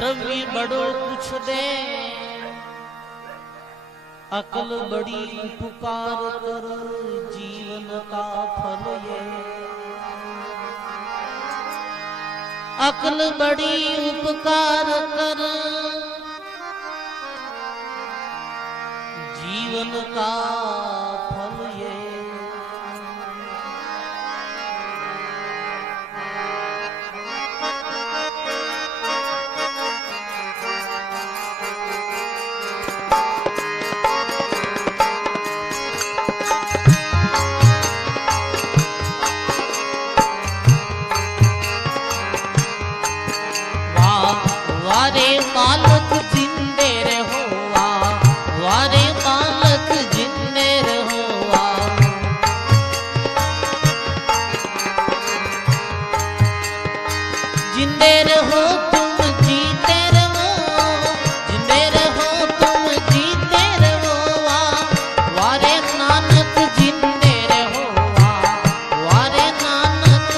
द्रव्य बड़ो कुछ दे, अकल बड़ी उपकार कर जीवन का फल ये। अकल बड़ी उपकार कर जीवन का फल ये। वारे मालक जिंदे रहो, वारे मालक जिंदे रहो। जिंदे रहो तुम जीते रहो, जिंदे रहो तुम जीते रहो। वारे नानक जिंदे रहो, वारे नानक।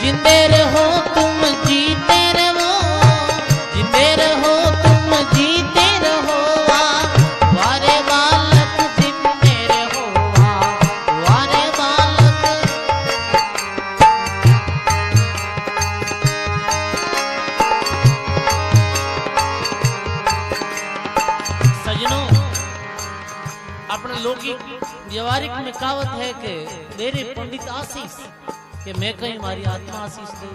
जिंदे रहो तुम जीते रहो, जिंदे रहो तुम जीते रहो। वारे बालक जिंदे रहो, वारे बालक। सजनों, अपने लौकिक व्यवहारिक में कहावत है कि मेरे पंडित आशीष कि मैं कहीं हमारी आत्मा आशीष दे।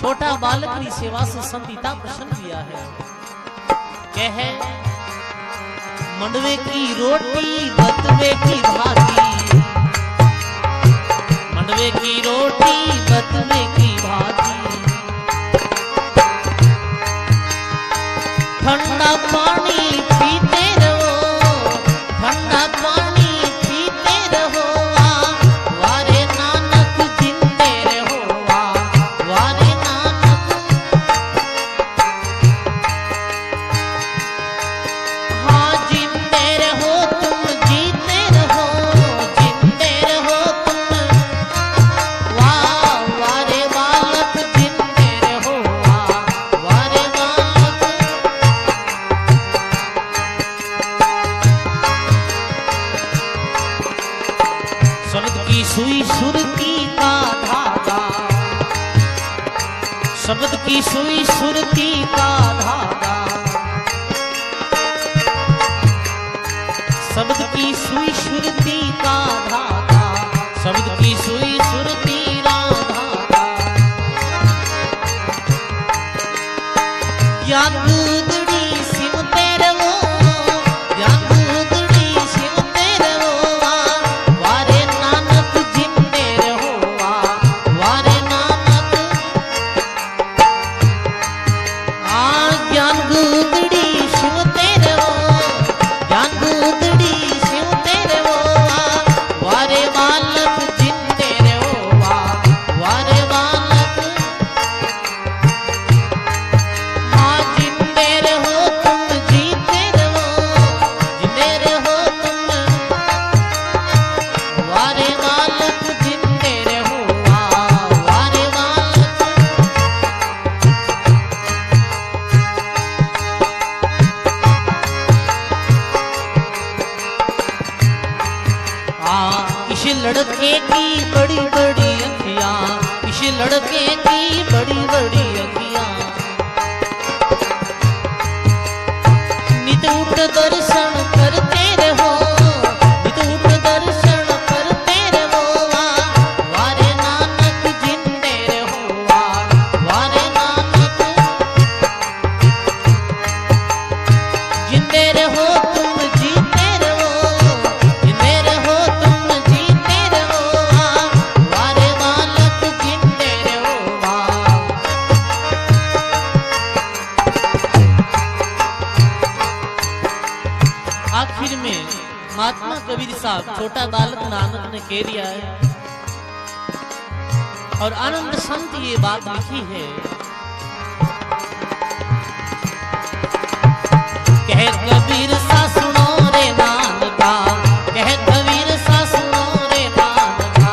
छोटा बालक की सेवा से संतीता प्रसन्न किया है। कह मंडवे की रोटी बतवे की भाजी, मंडवे की रोटी बतवे की भाजी। ठंडा पानी पीते रहो, ठंडा पानी पीते रहो। वारे नानक जिंदे रहो, वारे नानक। हाँ जिंदे रहो तुम जीते रहो, जिंदे रहो तुम। वारे बालक जिंदे रहो, वारे बालक। शब्द की सुई सुरती का धागा, शब्द की सुई सुरती का धागा। शब्द की सुई सुरती का धागा, शब्द की सुई सुरती का धागा। या दूधड़ी सिमते रहो, या दूधड़ी सिमते रहो। वारे नानक जिंदे रहो, वारे नानक। ज्ञान दूधड़ी सिमते रहो, ज्ञान दूधड़ी सिमते रहो। वारे बालक जिंदे रहो, वारे बालक। हाँ जिंदे रहो तुम जीते रहो, जिंदे रहो तुम। वारे बालक जिंदे रहो, वारे बालक। इस लड़के की बड़ी बड़ी अखियां, इस लड़के की बड़ी बड़ी अखियां। नित उठ दर्शन करते रहो, नित उठ दर्शन करते रहो। वारे नानक जिंदे रहो, वारे नानक। जिंदे रहो तुम जीते रहो, जिंदे रहो तुम जीते रहो। वारे बालक जिंदे रहो। आखिर में महात्मा कबीर साहब छोटा बालक नानक ने कह दिया है और आनंद संत ये बात लिखी है। कह कबीर सा सुनो रे नानका, कह कबीर सा सुनो रे नानका।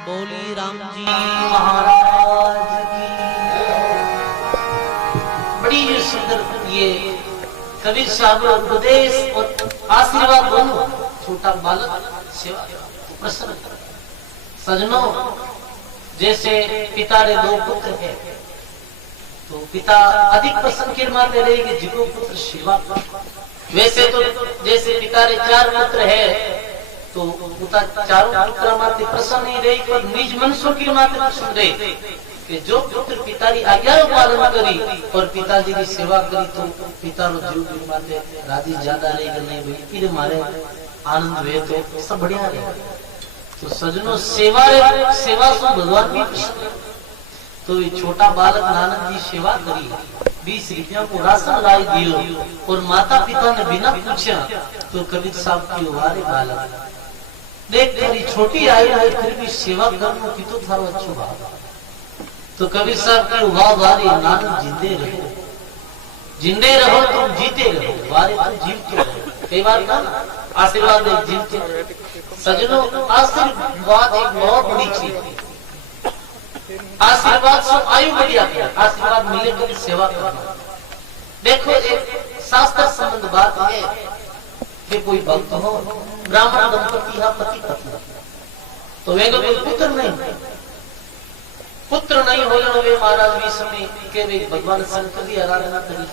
बोली राम जी महाराज की। बड़ी सुंदर ये कबीर साहब उपदेश और आशीर्वाद दोनों छोटा बालक सेवा प्रसन्न। सजनों, जैसे पिता रे दो पुत्र है तो पिता अधिक प्रसन्न किरमाते रहेगी जिको पुत्र सेवा। वैसे तो जैसे पिता रे 4 पुत्र है तो पिता चारों पुत्र माते प्रसन्न नहीं रही, पर निज मनुष्य की माते प्रसन्न रहे कि जो पुत्र पिता की आज्ञा पालन करी और पिताजी की सेवा करी तो पिता रो जीव की माते राजी ज्यादा रहेगी नहीं भाई फिर हमारे आनंद हुए तो सब बढ़िया रहे। तो सजनों, सेवा से भगवान भी प्रसन्न। तो ये छोटा बालक नानक जी सेवा करी, 20 रुपया को राशन लाई दियो और माता पिता ने बिना पूछा तो कबीर साहब की वारे बालक देख तेरी छोटी आयु है फिर भी सेवा करने की तो थारो अच्छो भाव। तो कबीर साहब की वारी नानक जिंदे रहो तुम जीते रहो, वारे तुम जीवते रहो। कई बार ना आशीर्वाद एक जीवते। सजनों, आशीर्वाद एक बहुत बड़ी चीज है। आशीर्वाद से आयु बढ़िया है, आशीर्वाद मिले तो सेवा करना। देखो एक शास्त्र संबंध बात है कि कोई भक्त हो, ब्राह्मण दंपति है पति पत्नी, तो वे कोई पुत्र नहीं हो वे महाराज भी समय के वे भगवान शंकर की आराधना करी।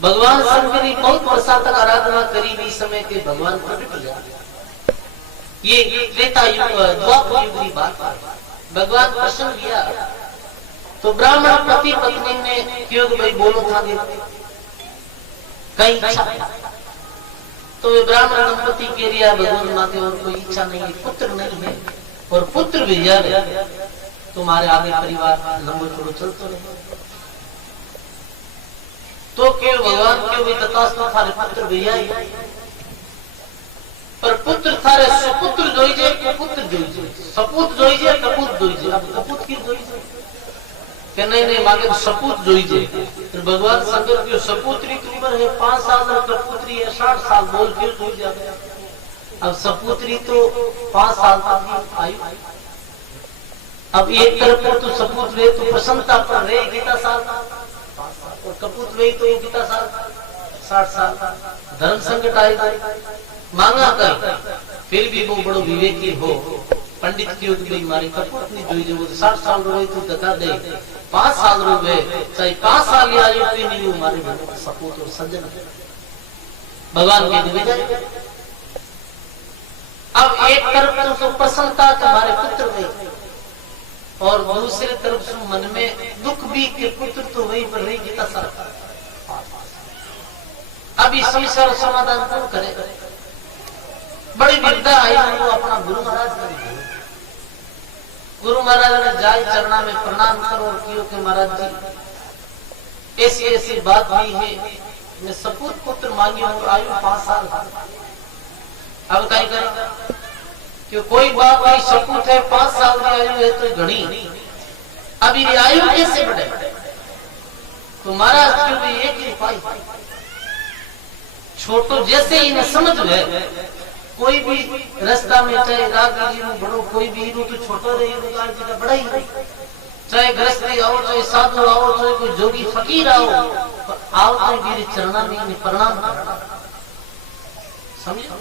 भगवान शंकर की बहुत वर्षा तक आराधना करी भी समय के भगवान प्रकट हुआ। ये त्रेता युग द्वापर युग की बात है। भगवान प्रसन्न किया तो ब्राह्मण पति पत्नी ने क्यों भाई बोलो था कई इच्छा तो वे ब्राह्मण दंपति के लिए भगवान माते और कोई इच्छा नहीं है, पुत्र नहीं है और पुत्र भी यार तुम्हारे आगे परिवार लंबो चौड़ो चलते रहे तो क्यों भगवान क्यों भी तथास्तु थारे पुत्र भैया पर पुत्र थारे सुपुत्र जोईजे कुपुत्र जोईजे सपूत जोईजे कपूत जोईजे। अब कपूत की जोईजे कि नहीं मांगे तो सपूत जोईजे। तो भगवान शंकर की सपूत्री की उम्र है 5 साल और कपूत्री है 60 साल, बोल क्यों जोईजे। अब सपूत्री तो 5 साल तक आयु। अब एक तरफ तो सपूत रहे तो प्रसन्नता पर रहे कितना साल और कपूत रही तो कितना साल 60 साल। धर्म संकट आएगा मांगा कर फिर भी वो बड़ो विवेकी हो पंडित की मारी कपूत नहीं जो 60 साल रोए तो बता दे 5 साल रोए चाहे 5 साल आयु भी नहीं हो मारे सपूत और सज्जन भगवान के दिव्य जाए। अब एक तरफ तो प्रसन्नता तुम्हारे पुत्र में और दूसरी तरफ से मन में दुख भी के पुत्र तो वही पर रही कितना सारा। अब इस समस्या का समाधान कौन करे। बड़ी विद्या आई वो अपना गुरु महाराज ने गुरु महाराज ने जाय चरणा में प्रणाम करो और कियो के महाराज जी ऐसी ऐसी बात हुई है, मैं सपूत पुत्र मांगी और आयु 5 साल। अब क्या करें कि कोई बात नहीं सपूत है 5 साल की आयु है तो घनी अब ये आयु कैसे बढ़े। तो महाराज क्यों भी एक ही उपाय छोटो जैसे ही न समझ गए कोई भी रास्ता में चाहे रागी बड़ो कोई भी तो छोटो रही का बड़ा ही चाहे गृहस्थी आओ चाहे साधु आओ चाहे कोई जोगी फकीर आओ तो मेरे चरणा में प्रणाम करना समझो।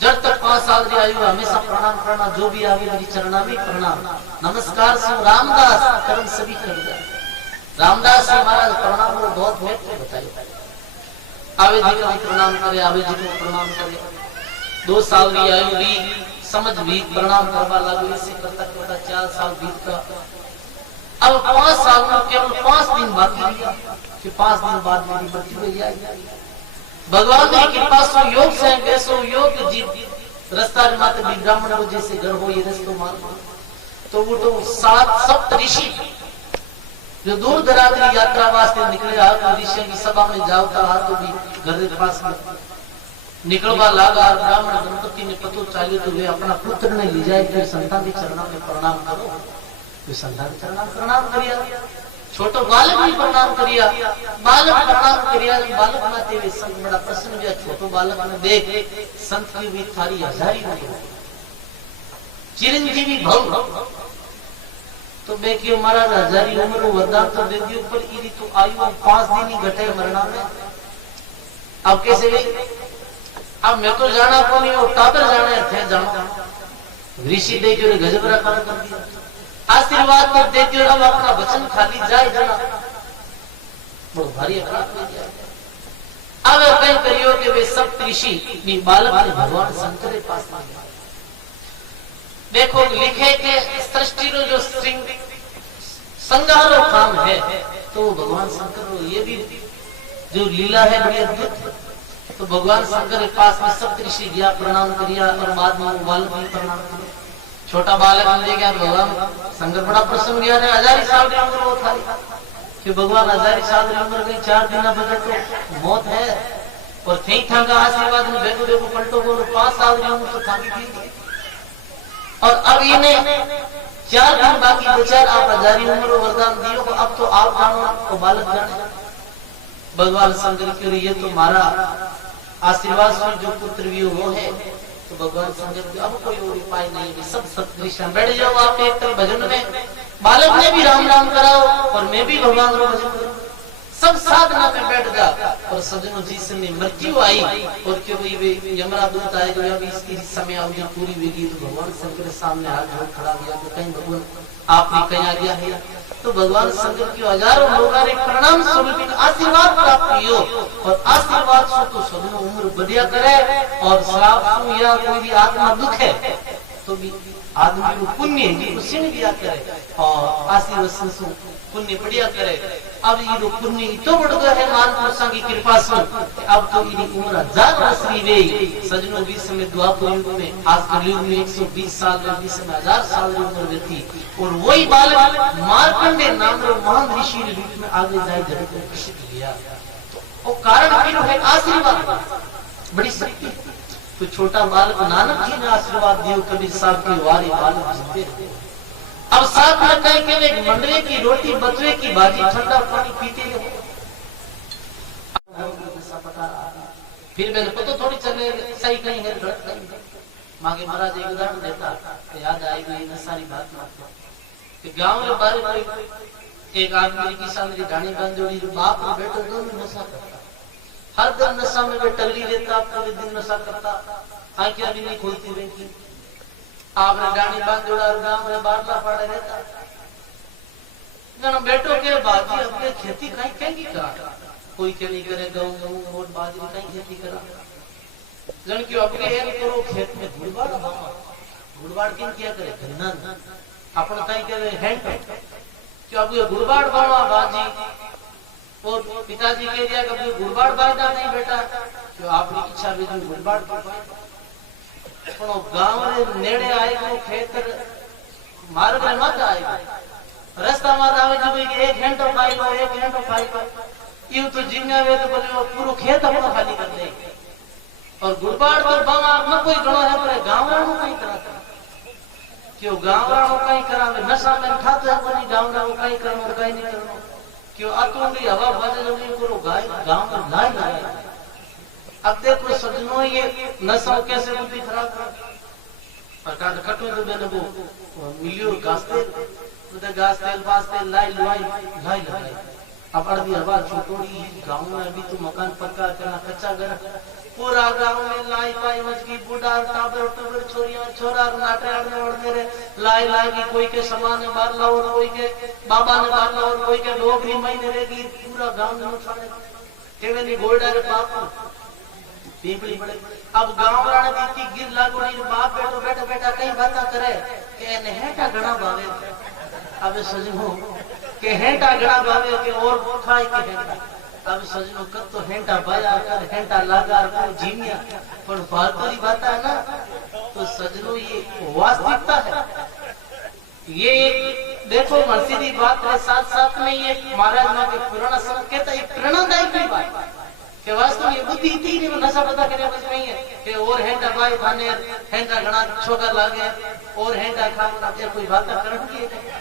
जब तक 5 साल की आयु हमेशा प्रणाम करना, जो भी आवे मेरी चरणा में प्रणाम नमस्कार से रामदास कर्म सभी कर जाए। रामदास से महाराज प्रणाम को बहुत महत्व बताए। आवे जी को प्रणाम करे आवे जी को प्रणाम करे। 2 साल की आयु भी समझ भी प्रणाम करवा लागू इसे करता करता 4 साल बीत का। अब 5 साल में केवल 5 दिन बाकी कि 5 दिन बाद मेरी मृत्यु हो जाएगी। भगवान ने कृपा से योग से कैसो योग जीव रास्ता माते भी ब्राह्मण को जैसे घर हो ये रस्तो मान तो वो तो 7 सप्त ऋषि जो दूर दराज की यात्रा वास्ते निकले तो ऋषियों की सभा में जाओ तो भी घर के पास निकलवा लागा। ब्राह्मण दंपति ने पतो चाहिए तो वे अपना पुत्र ने ले जाए तो संतान के चरणों में प्रणाम करो तो संतान चरणों में प्रणाम करिया। छोटो बालक भी प्रणाम करिया, बालक प्रणाम करिया। बालक माते वे संत बड़ा प्रसन्न हुआ। छोटो बालक ने देख संत की भी थारी हजारी हो चिरंजीवी भव। तो मैं क्यों महाराज हजारी उम्र वरदान तो दे दी ऊपर की तो आयु 5 दिन ही घटे मरना में। अब कैसे गई? अब मैं तो जाना को नहीं और टाबर जाने थे जाना ऋषि दे के गजब रखा कर दिया। आशीर्वाद तो दे दियो अब अपना वचन खाली जाए जाना बहुत भारी अपराध हो गया। अब कहीं करियो कि वे सब ऋषि भी बालक ने भगवान शंकर के पास आ गया। देखो लिखे के सृष्टि रो जो संगारो काम है तो भगवान शंकर रो ये भी जो लीला है बड़ी अद्भुत। तो भगवान शंकर के पास में सब ऋषि गया प्रणाम किया और बाद में बालक भी प्रणाम किया। छोटा बालक ने गया भगवान शंकर बड़ा प्रसन्न गया ने 1000 साल की उम्र वो था कि भगवान 1000 साल की उम्र गई 4 दिन बजे तो मौत है और थी था का आशीर्वाद में देखो देखो पलटो बोलो 5 साल की उम्र तो था की और अब इन्हें 4 दिन बाकी बचा आप 1000 उम्र वरदान दियो तो अब तो आप जानो तो बालक जाने। भगवान शंकर के लिए तो मारा आशीर्वाद से जो पुत्र भी वो है तो भगवान शंकर अब कोई और उपाय नहीं है। सब सत्कृष्ण बैठ जाओ आप एक तरफ भजन में बालक ने भी राम राम कराओ और मैं भी भगवान का भजन करूं सब साधना में बैठ जा। और सजनों जी से मृत्यु आई और क्यों यमरादूत आए जो अभी इसकी समय अवधि पूरी हुई तो भगवान शंकर के सामने हाथ जोड़ खड़ा गया तो कहीं भगवान आपने कहीं आ गया है तो भगवान शंकर की हजारों लोगों ने प्रणाम स्वरूप आशीर्वाद प्राप्त किया और आशीर्वाद से तो सजनों उम्र बढ़िया करे और श्राप या कोई भी आत्मा दुख है तो भी आदमी को पुण्य जी उसी ने दिया करे और आशीर्वाद से पुण्य बढ़िया करे। अब ये जो पुण्य तो बढ़ गया है मान पुरुषों की कृपा से अब तो इनकी उम्र 1000 वर्ष की गई। सजनों बीच में द्वापर युग में आज कलयुग में 120 साल में बीच में 1000 साल की उम्र रहती और वही बालक मार्कंडे नाम रो महान ऋषि के रूप में आगे जाए जगत में प्रसिद्ध लिया और कारण क्यों है आशीर्वाद बड़ी शक्ति। तो छोटा बालक नानक जी ने आशीर्वाद दिया कबीर साहब की वारी बालक जीते। अब साथ में कहीं के एक मंडवे की रोटी बतवे की भाजी ठंडा पानी पीते रहो। फिर मैंने पता थोड़ी चले सही कहीं है गलत कहीं मांगे महाराज एक उदाहरण देता तो याद आई गई न सारी बात कि गांव में बारे कोई एक आदमी किसान मेरी डाणी बांधोड़ी बाप और बेटो दोनों नशा करता हर दिन नशा में वे टल्ली रहता पूरे दिन नशा करता आंखें भी नहीं खुलती रहती। आपने डाणी बांधोड़ा और गांव में बारला फाड़े रहता बेटो के बाजी अपने खेती कहीं कहीं करा कोई के नहीं करे गऊ गऊ और बाजरी कहीं खेती करा जन क्यों अपने एक करो खेत में गुड़बाड़ किन किया करे घन्ना अपन कहीं करे हैंड क्यों अब ये गुड़बाड़ बावा बाजी और पिताजी के दिया कभी गुड़बाड़ बायदा नहीं बेटा क्यों आपकी इच्छा भी गुड़बाड़ गांव में नेड़े आएगा खेत मार्ग में मत आएगा रास्ता मत आवे जब 1 घंटा पाई लो 1 घंटा पाई लो यूं तो जिंगा वे तो बोले वो पूरा खेत अपना खाली कर दे और गुड़बाड़ तो बावा न कोई गणो है पर गांव वालों कहीं कराता क्यों गांव वालों कहीं करावे नशा में खाते हैं कोई गांव वालों कहीं करनो कहीं नहीं करनो क्यों अतुंगी हवा बजे जो नहीं करो गाय गांव में गाय ना अब देखो सजनों ये नशा कैसे बुद्धि खराब कर काट कटो तो मैंने वो मिलियो घास तेल बास तेल लाई लाई अब अर्धी हवा छोटोड़ी गांव में अभी तो मकान पक्का करना कच्चा घर पूरा गांव में लाई पाई मजगी बूढ़ा टाबर टबर छोरियां छोरा नाटे आड़ने ओढ़ने रे लाई की कोई के सामान बार लाओ कोई के बाबा ने बार लाओ कोई के डोगरी महीने रहेगी पूरा गांव में उठाने केवे नी गोड़ा रे पाप पीपली बड़े अब गांव वाला ने इतनी गिर लागो नहीं बाप बेटो बेटा बेटा कहीं बातें करे के नेटा गणा भावे अब सजनो के हेंटा गणा भावे के और खाई के हेंटा अब सजनो कर तो हेंटा बाया कर हेंटा लागा को जीमिया पर फालतू बात है ना तो सजनो ये वास्तविकता है ये देखो मसीदी बात है साथ साथ में ये महाराज मां के पुराना संकेत है प्रेरणादायक बात के वास्तव में बुद्धि इतनी नहीं नशा पता करे बस नहीं है कि और हेंटा बाई खाने हेंटा गणा छोका लागे और हेंटा खाना के कोई बात करनी है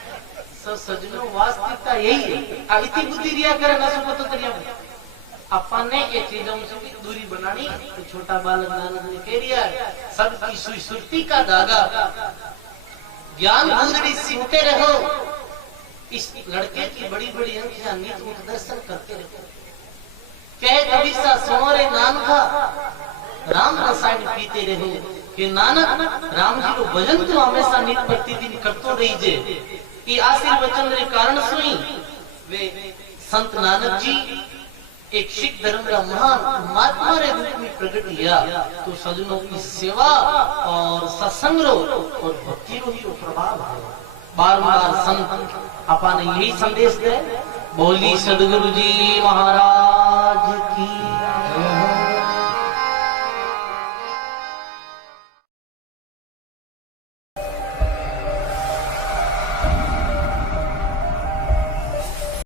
सब सजनों वास्तविकता यही है। अब इतनी बुद्धि रिया करे नशा पता करिया अपन ने ये चीजों से भी दूरी बनानी तो छोटा बालक नानक ने कह दिया सबकी सुई सुरती का धागा ज्ञान बूंदड़ी सीखते रहो। इस लड़के की बड़ी बड़ी आंखें नित मुख दर्शन करते रहो। कह कबीर सा सुनो रे नानका, राम रसायन पीते रहो। कि नानक राम जी को भजन तो हमेशा नित प्रतिदिन करतो रही जे। ये आशीर्वचन रे कारण सुई वे संत नानक जी एक सिख धर्म का महान महात्मा रे रूप में प्रकट किया। तो सज्जनों की सेवा और सत्संग और भक्ति रो ही प्रभाव है। बार-बार संत अपने यही संदेश दे। बोली सदगुरु जी महाराज